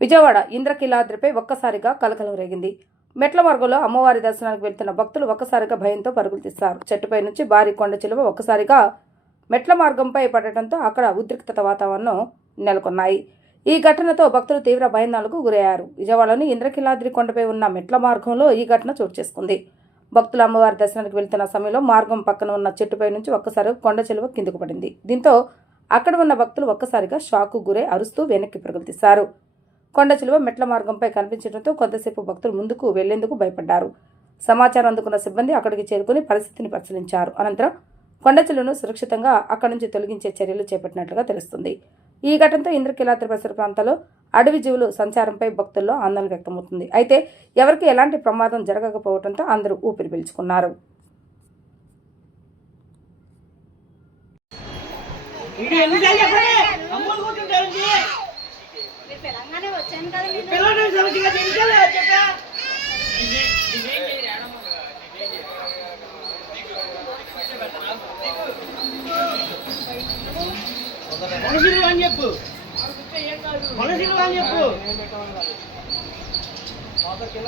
విజయవాడ ఇంద్రకీలాద్రిపై ఒక్కసారిగా కలకలం రేగింది. మెట్ల మార్గంలో అమ్మవారి దర్శనానికి వెళ్తున్న భక్తులు ఒక్కసారిగా భయంతో పరుగులు తీశారు. చెట్టుపై నుంచి భారీ కొండ చిలువ ఒక్కసారిగా మెట్ల మార్గంపై పడటంతో అక్కడ ఉద్రిక్తత వాతావరణం నెలకొన్నాయి. ఈ ఘటనతో భక్తులు తీవ్ర భయాందోళనకు గురయ్యారు. విజయవాడలోని ఇంద్రకీలాద్రి కొండపై ఉన్న మెట్ల మార్గంలో ఈ ఘటన చోటు చేసుకుంది. భక్తులు అమ్మవారి దర్శనానికి వెళ్తున్న సమయంలో మార్గం పక్కన ఉన్న చెట్టుపై నుంచి ఒక్కసారిగా కొండ చిలువ కిందకు పడింది. దీంతో అక్కడ ఉన్న భక్తులు ఒక్కసారిగా షాకు గురై అరుస్తూ వెనక్కి పరుగులు తీశారు. కొండ చిలువ మెట్ల మార్గంపై కనిపించడంతో కొంతసేపు భక్తులు ముందుకు వెళ్లేందుకు భయపడ్డారు. సమాచారం అందుకున్న సిబ్బంది అక్కడికి చేరుకుని పరిస్థితిని పరిశీలించారు. అనంతరం కొండ చిలువను సురక్షితంగా అక్కడి నుంచి తొలగించే చర్యలు చేపట్టినట్లుగా తెలుస్తుంది. ఈ ఘటనతో ఇంద్రకీలాద్రి పరిసర ప్రాంతాల్లో అడవి జీవులు సంచారంపై భక్తుల్లో ఆందోళన వ్యక్తమవుతుంది. అయితే ఎవరికి ఎలాంటి ప్రమాదం జరగకపోవడంతో అందరూ ఊపిరి పీల్చుకున్నారు.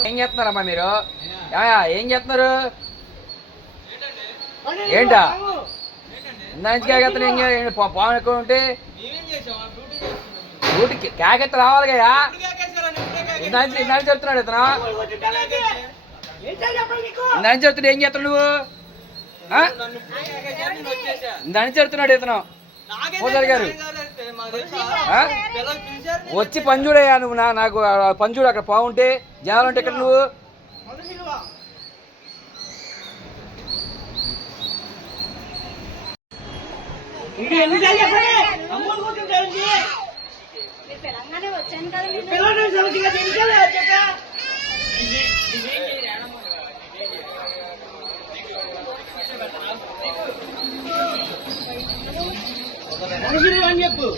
ఏం చేస్తున్నారమ్మా మీరు? ఏం చేస్తున్నారు? ఏంటా ఇందాక పాము ఎక్కువ ఉంటే డ్యూటీకి కేకెత్త రావాలి కదా. ఇందాక చెప్తున్నాడు ఇతను. ఇందాక చెప్తున్నా ఏం చేస్తున్నావు నువ్వు? ఇందాక చెప్తున్నాడు ఇతను పూజారి గారు. వచ్చి పని చూడయ్యా నువ్వు. నాకు పని చూడు. అక్కడ బాగుంటే జనాలు ఉంటే ఇక్కడ నువ్వు అని చెప్పు.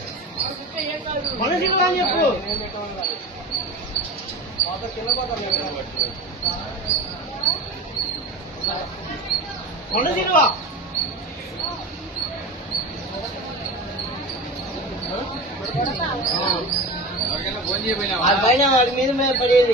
అని చెప్పు. పైన వాడి మీద పడేది.